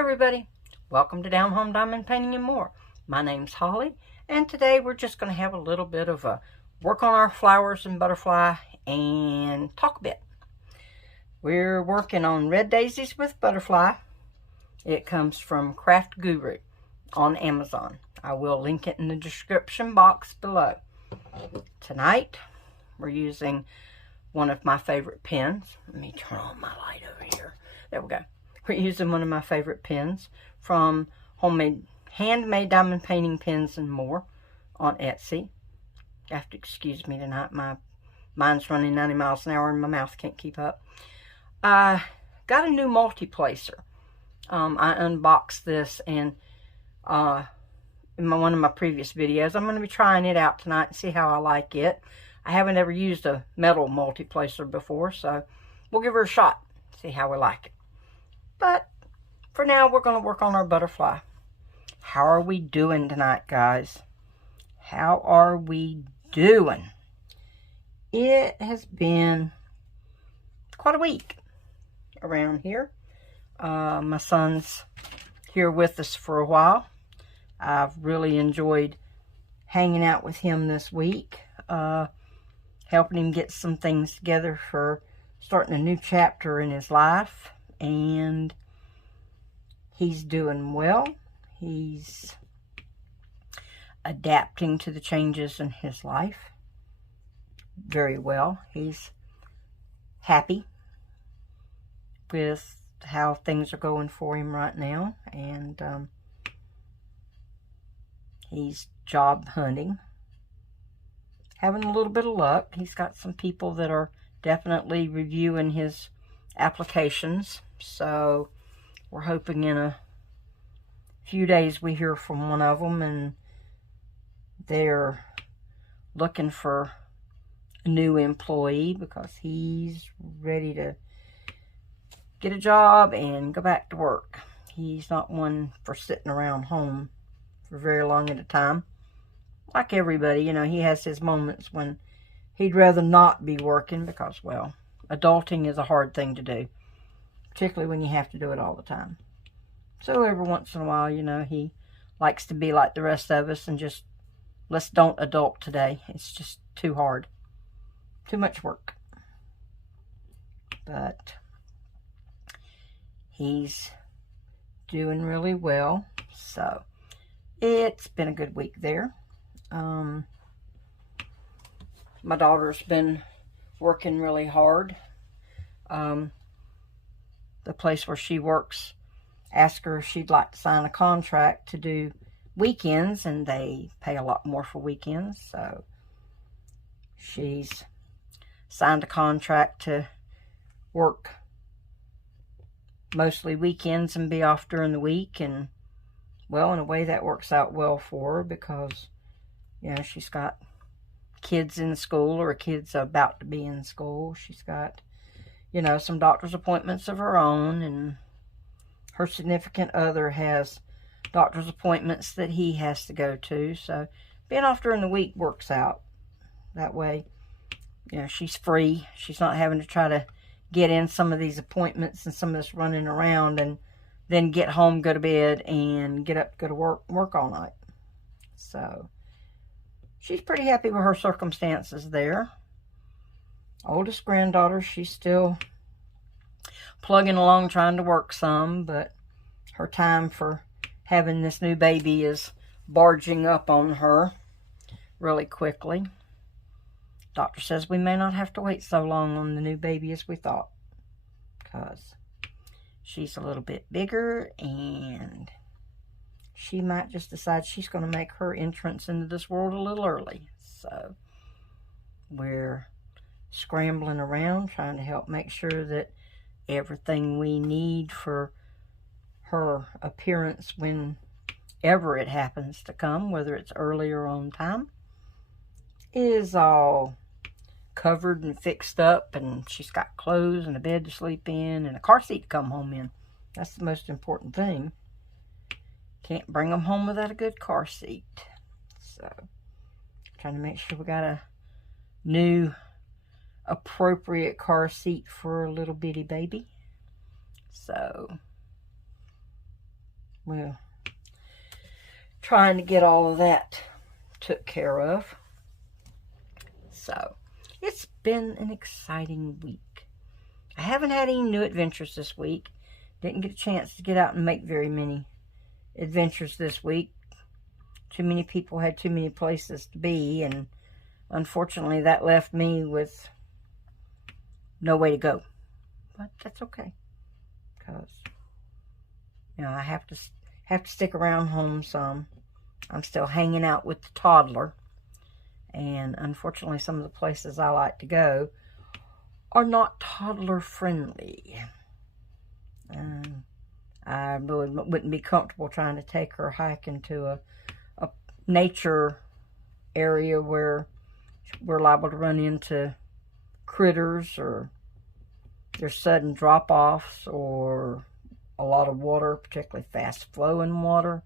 everybody, welcome to Down Home Diamond Painting and More. My name's Holly, and today we're just going to have a little bit of a work on our flowers and butterfly and talk a bit. We're working on Red Daisies with butterfly. It comes from Craft Guru on Amazon. I will link it in the description box below. Tonight we're using one of my favorite pens. Let me turn on my light over here. There we go. We're using one of my favorite pens from Handmade Diamond Painting Pens and More on Etsy. You have to excuse me tonight. Mine's running 90 miles an hour and my mouth can't keep up. I got a new multi-placer. I unboxed this and in one of my previous videos. I'm going to be trying it out tonight and see how I like it. I haven't ever used a metal multi-placer before, so we'll give her a shot. See how we like it. But for now, we're going to work on our butterfly. How are we doing tonight, guys? How are we doing? It has been quite a week around here. My son's here with us for a while. I've really enjoyed hanging out with him this week, helping him get some things together for starting a new chapter in his life. And he's doing well. He's adapting to the changes in his life very well. He's happy with how things are going for him right now. And he's job hunting. Having a little bit of luck. He's got some people that are definitely reviewing his applications. So we're hoping in a few days we hear from one of them, and they're looking for a new employee because he's ready to get a job and go back to work. He's not one for sitting around home for very long at a time. Like everybody, you know, he has his moments when he'd rather not be working because, well, adulting is a hard thing to do, particularly when you have to do it all the time. So every once in a while, you know, he likes to be like the rest of us and just, let's don't adult today. It's just too hard. Too much work. But he's doing really well. So it's been a good week there. My daughter's been working really hard. The place where she works asked her if she'd like to sign a contract to do weekends, and they pay a lot more for weekends. So she's signed a contract to work mostly weekends and be off during the week. And, well, in a way that works out well for her because, you know, she's got kids in school or kids about to be in school. She's got, you know, some doctor's appointments of her own, and her significant other has doctor's appointments that he has to go to. So being off during the week works out. That way, you know, she's free. She's not having to try to get in some of these appointments and some of this running around and then get home, go to bed, and get up, go to work all night. So she's pretty happy with her circumstances there. Oldest granddaughter, she's still plugging along trying to work some, but her time for having this new baby is barging up on her really quickly. Doctor says we may not have to wait so long on the new baby as we thought, because she's a little bit bigger and she might just decide she's going to make her entrance into this world a little early. So we're scrambling around trying to help make sure that everything we need for her appearance whenever it happens to come, whether it's early or on time, is all covered and fixed up, and she's got clothes and a bed to sleep in and a car seat to come home in. That's the most important thing. Can't bring them home without a good car seat. So trying to make sure we got a new appropriate car seat for a little bitty baby. So we're trying to get all of that took care of. So, it's been an exciting week. I haven't had any new adventures this week. Didn't get a chance to get out and make very many adventures this week. Too many people had too many places to be, and unfortunately that left me with no way to go. But that's okay, because I have to stick around home some. I'm still hanging out with the toddler, and unfortunately some of the places I like to go are not toddler friendly. I really wouldn't be comfortable trying to take her hiking to a nature area where we're liable to run into critters, or there's sudden drop-offs, or a lot of water, particularly fast-flowing water,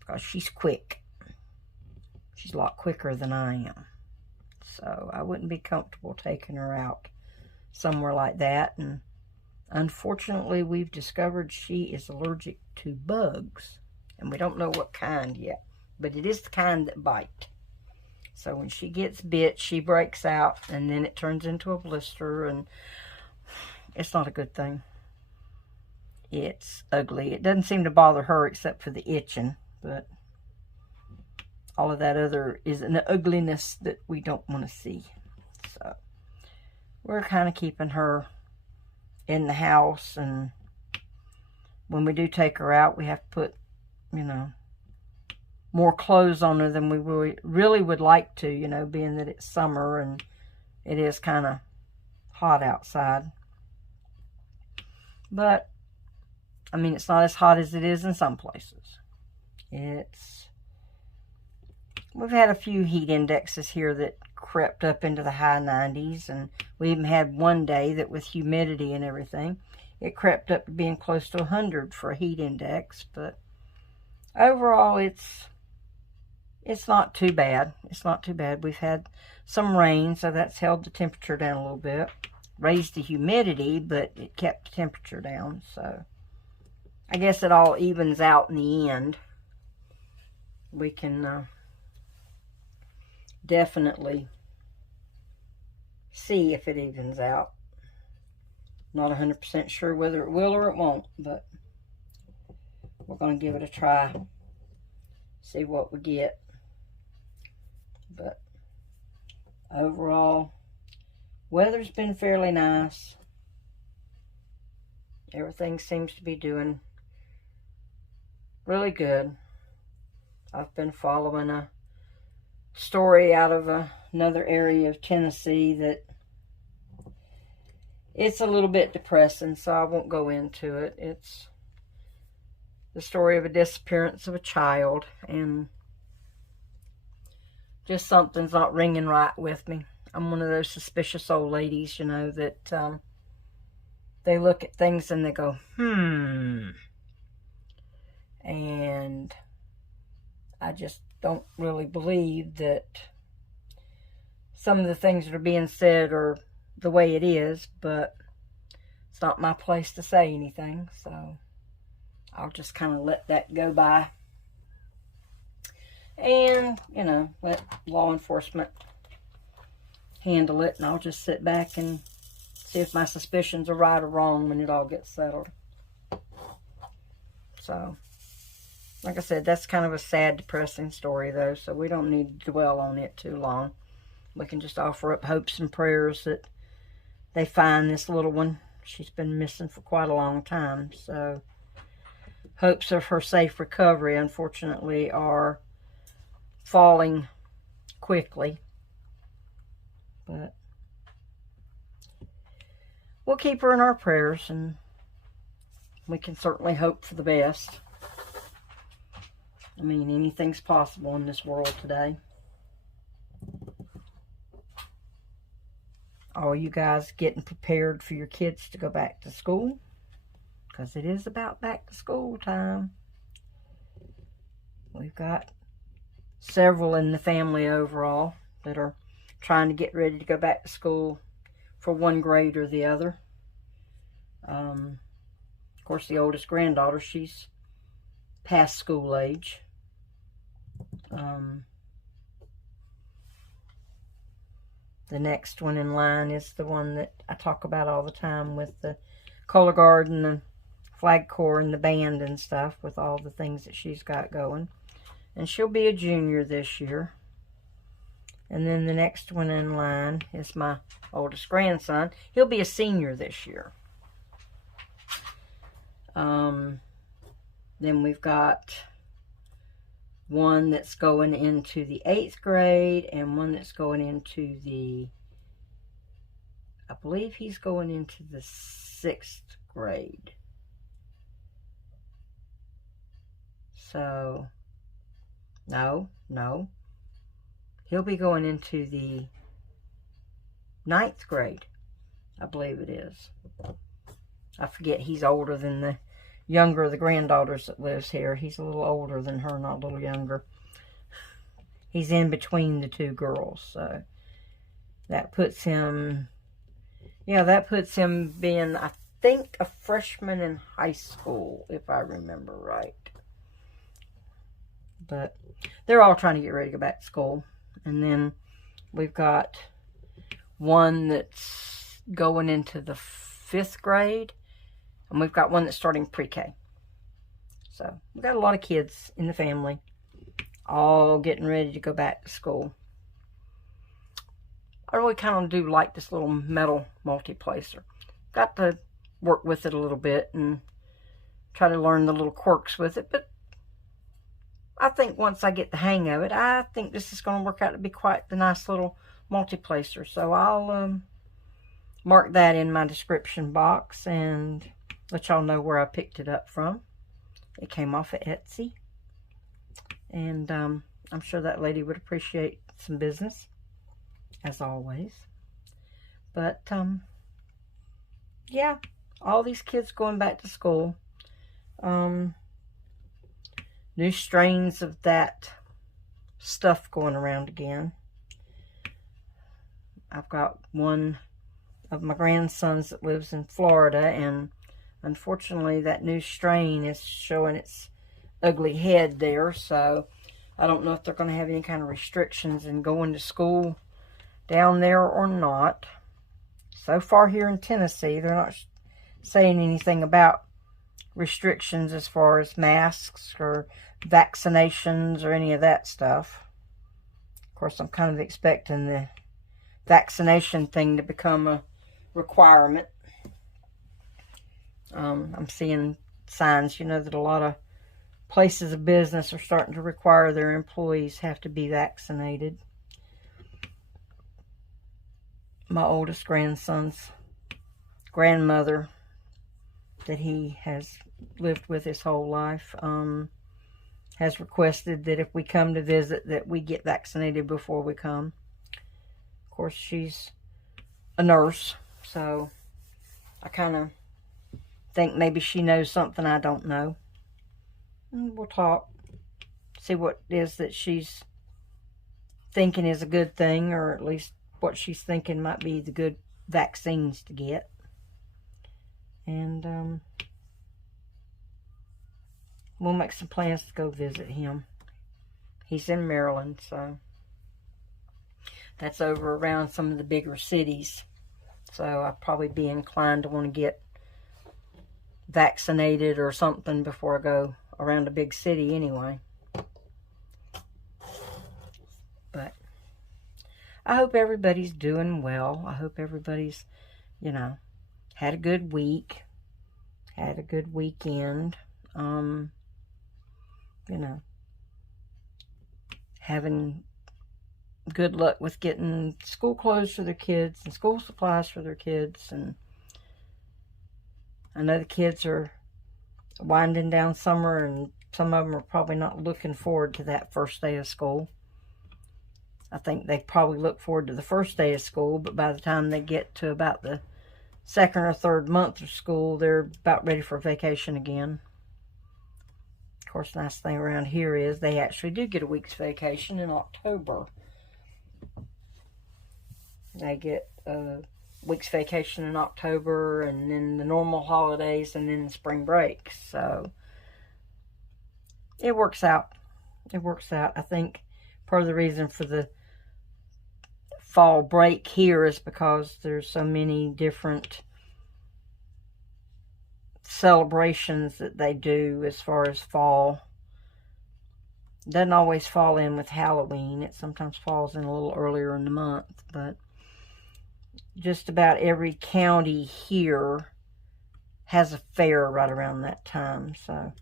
because she's quick. She's a lot quicker than I am. So I wouldn't be comfortable taking her out somewhere like that. And unfortunately, we've discovered she is allergic to bugs. And we don't know what kind yet. But it is the kind that bite. So when she gets bit, she breaks out. And then it turns into a blister. And it's not a good thing. It's ugly. It doesn't seem to bother her except for the itching. But all of that other is an ugliness that we don't want to see. So we're kind of keeping her in the house, and when we do take her out, we have to put, more clothes on her than we really would like to, being that it's summer and it is kind of hot outside. But, it's not as hot as it is in some places. We've had a few heat indexes here that crept up into the high 90s, and we even had one day that with humidity and everything, it crept up to being close to 100 for a heat index. But overall, it's not too bad. It's not too bad. We've had some rain, so that's held the temperature down a little bit. Raised the humidity, but it kept the temperature down. So I guess it all evens out in the end. We can definitely see if it evens out. Not 100% sure whether it will or it won't, but we're going to give it a try. See what we get. But overall, weather's been fairly nice. Everything seems to be doing really good. I've been following a story out of another area of Tennessee that it's a little bit depressing, so I won't go into it. It's the story of a disappearance of a child, and just something's not ringing right with me. I'm one of those suspicious old ladies, that they look at things and they go, and I just don't really believe that some of the things that are being said are the way it is, but it's not my place to say anything, so I'll just kind of let that go by and, let law enforcement handle it, and I'll just sit back and see if my suspicions are right or wrong when it all gets settled. So, like I said, that's kind of a sad, depressing story, though, so we don't need to dwell on it too long. We can just offer up hopes and prayers that they find this little one. She's been missing for quite a long time, so hopes of her safe recovery, unfortunately, are falling quickly. But we'll keep her in our prayers, and we can certainly hope for the best. Anything's possible in this world today. All you guys getting prepared for your kids to go back to school, because it is about back to school time. We've got several in the family overall that are trying to get ready to go back to school for one grade or the other. Of course, the oldest granddaughter, she's past school age. The next one in line is the one that I talk about all the time with the color guard and the flag corps and the band and stuff, with all the things that she's got going. And she'll be a junior this year. And then the next one in line is my oldest grandson. He'll be a senior this year. Then we've got one that's going into the 8th grade and one that's going into the, I believe he's going into the 6th grade. So, no. He'll be going into the 9th grade, I believe it is. I forget, he's older than the younger of the granddaughters that lives here. He's a little older than her, not a little younger. He's in between the two girls, so that puts him, being, I think, a freshman in high school, if I remember right. But they're all trying to get ready to go back to school. And then we've got one that's going into the 5th grade. And we've got one that's starting pre-K. So we've got a lot of kids in the family, all getting ready to go back to school. I really kind of do like this little metal multi-placer. Got to work with it a little bit and try to learn the little quirks with it. But I think once I get the hang of it, I think this is going to work out to be quite the nice little multi-placer. So I'll mark that in my description box and let y'all know where I picked it up from. It came off of Etsy. And I'm sure that lady would appreciate some business, as always. But, yeah, all these kids going back to school. New strains of that stuff going around again. I've got one of my grandsons that lives in Florida, and unfortunately that new strain is showing its ugly head there, so I don't know if they're going to have any kind of restrictions in going to school down there or not. So far here in Tennessee, they're not saying anything about restrictions as far as masks or vaccinations or any of that stuff. Of course, I'm kind of expecting the vaccination thing to become a requirement. I'm seeing signs, that a lot of places of business are starting to require their employees have to be vaccinated. My oldest grandson's grandmother, that he has lived with his whole life, has requested that if we come to visit that we get vaccinated before we come. Of course, she's a nurse, so I kind of think maybe she knows something I don't know. And we'll talk, see what it is that she's thinking is a good thing, or at least what she's thinking might be the good vaccines to get. And we'll make some plans to go visit him. He's in Maryland, so that's over around some of the bigger cities. So I'll probably be inclined to want to get vaccinated or something before I go around a big city anyway. But I hope everybody's doing well. I hope everybody's, had a good week, had a good weekend. Having good luck with getting school clothes for their kids and school supplies for their kids. And I know the kids are winding down summer, and some of them are probably not looking forward to that first day of school. I think they probably look forward to the first day of school, but by the time they get to about the 2nd or 3rd month of school, they're about ready for vacation again. Of course, the nice thing around here is they actually do get a week's vacation in October. They get a week's vacation in October, and then the normal holidays, and then spring break. So it works out. It works out. I think part of the reason for the fall break here is because there's so many different celebrations that they do as far as fall. It doesn't always fall in with Halloween. It sometimes falls in a little earlier in the month, but just about every county here has a fair right around that time. So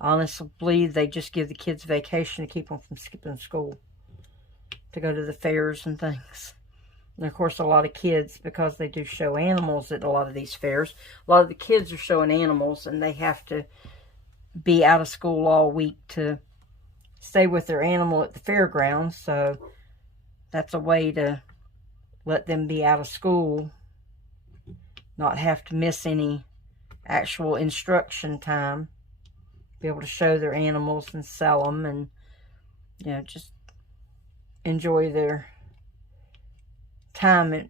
I honestly believe they just give the kids vacation to keep them from skipping school to go to the fairs and things. And of course, a lot of kids, because they do show animals at a lot of these fairs, a lot of the kids are showing animals, and they have to be out of school all week to stay with their animal at the fairgrounds. So that's a way to let them be out of school, not have to miss any actual instruction time, be able to show their animals and sell them, and just enjoy their time at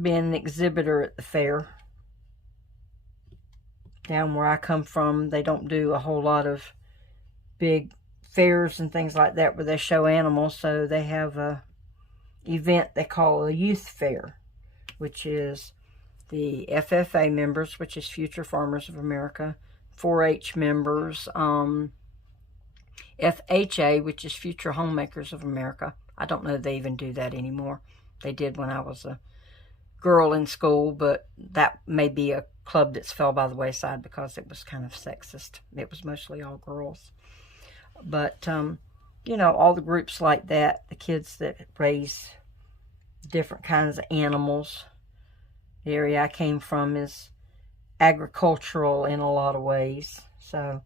being an exhibitor at the fair. Down where I come from, they don't do a whole lot of big fairs and things like that where they show animals, so they have a event they call a youth fair, which is the FFA members, which is Future Farmers of America, 4-H members, FHA, which is Future Homemakers of America. I don't know if they even do that anymore. They did when I was a girl in school, but that may be a club that's fell by the wayside because it was kind of sexist. It was mostly all girls. But, all the groups like that, the kids that raise different kinds of animals. The area I came from is agricultural in a lot of ways. So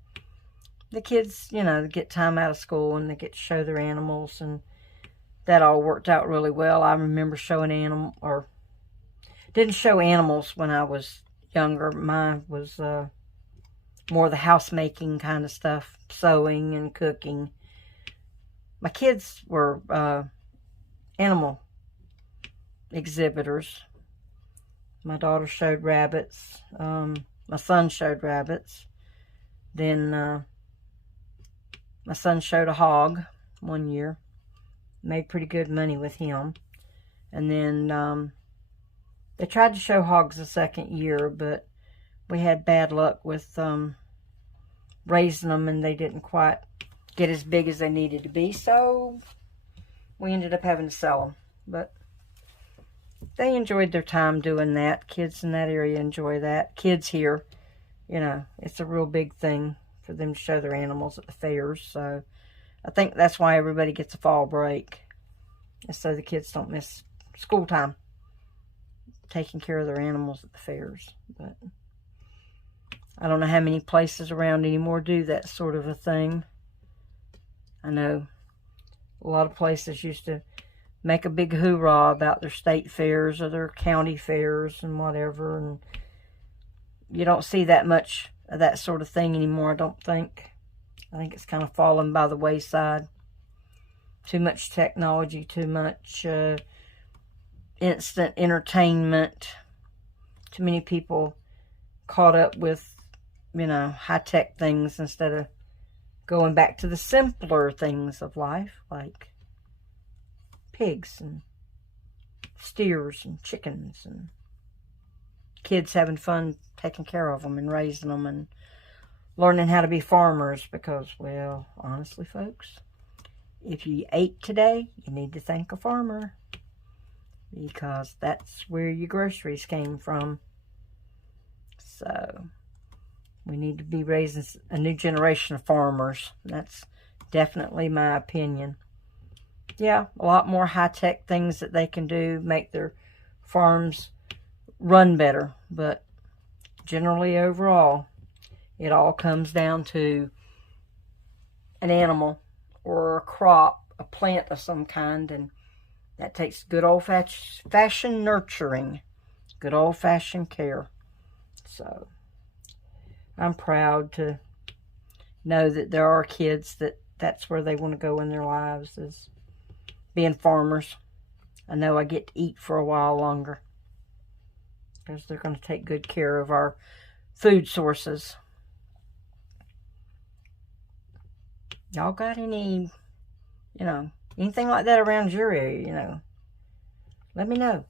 the kids, they get time out of school and they get to show their animals, and that all worked out really well. I remember didn't show animals when I was younger. Mine was more the housemaking kind of stuff, sewing and cooking. My kids were animal exhibitors. My daughter showed rabbits. My son showed rabbits. Then my son showed a hog one year. Made pretty good money with him. And then they tried to show hogs the second year, but we had bad luck with raising them, and they didn't quite get as big as they needed to be, so we ended up having to sell them. But they enjoyed their time doing that. Kids in that area enjoy that. Kids here, it's a real big thing for them to show their animals at the fairs, so I think that's why everybody gets a fall break, is so the kids don't miss school time taking care of their animals at the fairs. But I don't know how many places around anymore do that sort of a thing. I know a lot of places used to make a big hoorah about their state fairs or their county fairs and whatever, and you don't see that much of that sort of thing anymore, I don't think. I think it's kind of fallen by the wayside. Too much technology, too much instant entertainment, too many people caught up with, high-tech things instead of going back to the simpler things of life, like pigs and steers and chickens, and kids having fun taking care of them and raising them and learning how to be farmers, because, well, honestly, folks, if you ate today, you need to thank a farmer, because that's where your groceries came from. So we need to be raising a new generation of farmers. That's definitely my opinion. Yeah, a lot more high-tech things that they can do, make their farms run better. But generally, overall, it all comes down to an animal or a crop, a plant of some kind, and that takes good old-fashioned nurturing, good old-fashioned care. So I'm proud to know that there are kids that's where they want to go in their lives, is being farmers. I know I get to eat for a while longer because they're going to take good care of our food sources. Y'all got any, anything like that around your area, let me know.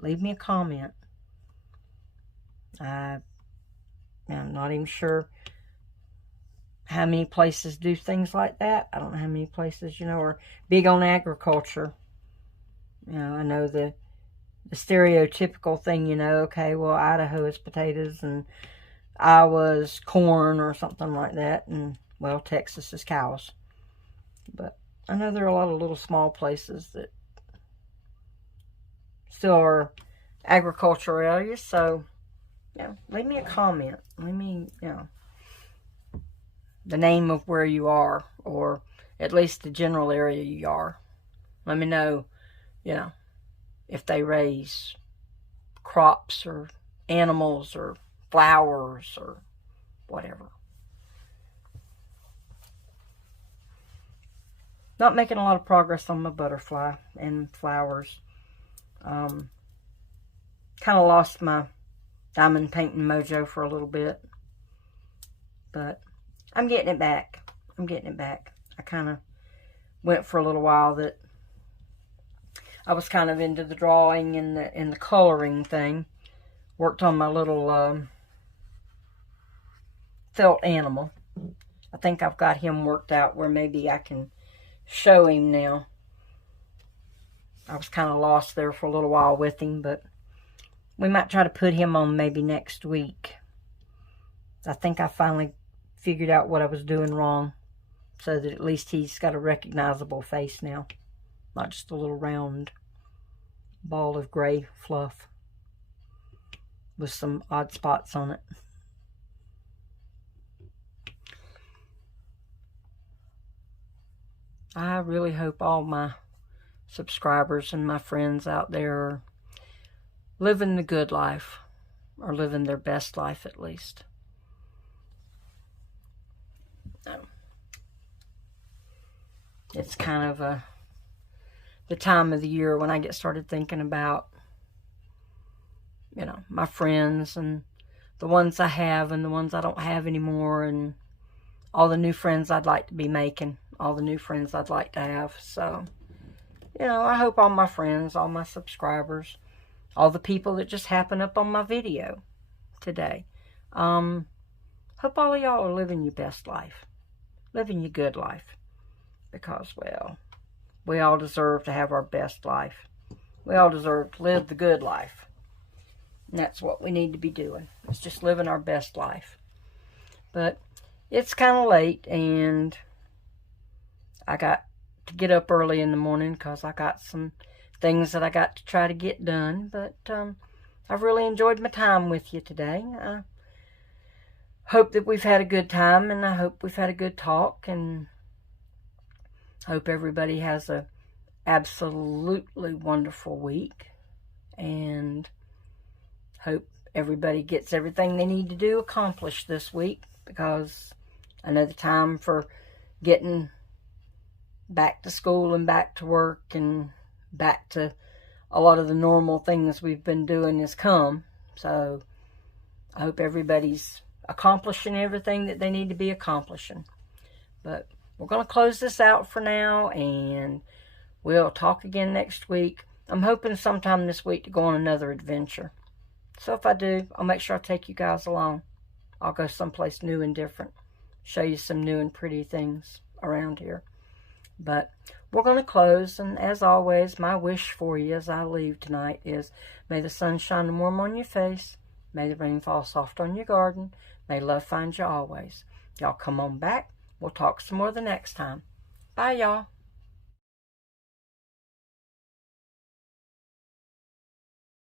Leave me a comment. I'm not even sure how many places do things like that. I don't know how many places, are big on agriculture. I know the stereotypical thing, okay, well, Idaho is potatoes and Iowa's corn or something like that, and, well, Texas is cows. But I know there are a lot of little small places that still are agricultural areas, so, leave me a comment. Leave me, the name of where you are, or at least the general area you are. Let me know, if they raise crops or animals or flowers or whatever. Not making a lot of progress on my butterfly and flowers. Kind of lost my diamond painting mojo for a little bit. But I'm getting it back. I kind of went for a little while that I was kind of into the drawing and the coloring thing. Worked on my little felt animal. I think I've got him worked out where maybe I can show him now. I was kind of lost there for a little while with him, but we might try to put him on maybe next week. I think I finally figured out what I was doing wrong, so that at least he's got a recognizable face now. Not just a little round ball of gray fluff with some odd spots on it. I really hope all my subscribers and my friends out there are living the good life, or living their best life at least. It's kind of the time of the year when I get started thinking about, my friends and the ones I have and the ones I don't have anymore, and all the new friends I'd like to be making, all the new friends I'd like to have. So, I hope all my friends, all my subscribers, all the people that just happened up on my video today, hope all of y'all are living your best life, living your good life, because, well, we all deserve to have our best life. We all deserve to live the good life. And that's what we need to be doing. It's just living our best life. But it's kind of late, and I got to get up early in the morning because I got some things that I got to try to get done. But I've really enjoyed my time with you today. I hope that we've had a good time, and I hope we've had a good talk, and hope everybody has a absolutely wonderful week, and hope everybody gets everything they need to do accomplished this week, because I know the time for getting back to school and back to work and back to a lot of the normal things we've been doing has come. So I hope everybody's accomplishing everything that they need to be accomplishing. But we're going to close this out for now, and we'll talk again next week. I'm hoping sometime this week to go on another adventure. So if I do, I'll make sure I take you guys along. I'll go someplace new and different. Show you some new and pretty things around here. But we're going to close, and as always, my wish for you as I leave tonight is, may the sun shine warm on your face. May the rain fall soft on your garden. May love find you always. Y'all come on back. We'll talk some more the next time. Bye, y'all.